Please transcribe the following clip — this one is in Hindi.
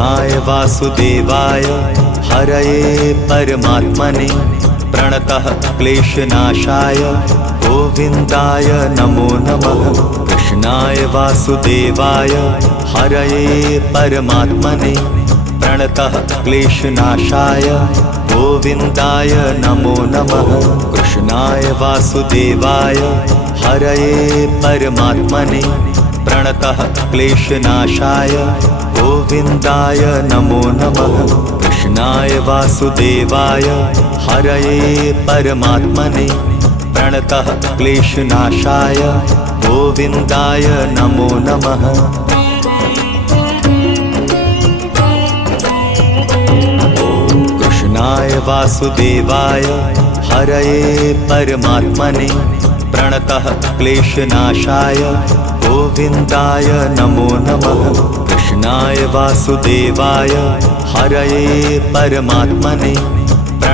कृष्णाय वासुदेवाय हरये परमात्मने प्रणतः क्लेशनाशाय गोविन्दाय नमो नमः। कृष्णाय वासुदेवाय हरये परमात्मने प्रणतः क्लेशनाशाय गोविन्दाय नमो नमः। कृष्णाय वासुदेवाय हरये परमात्मने प्रणतः क्लेशनाशाय गोविन्दाय नमो नमः। कृष्णाय वासुदेवाय हरये परमात्मने प्रणतः क्लेशनाशाय गोविन्दाय नमो नमः। कृष्णाय वासुदेवाय हरये परमात्मने प्रणतः क्लेशनाशाय गोविन्दाय नमो नमः। कृष्णाय वासुदेवाय हरये परमात्मने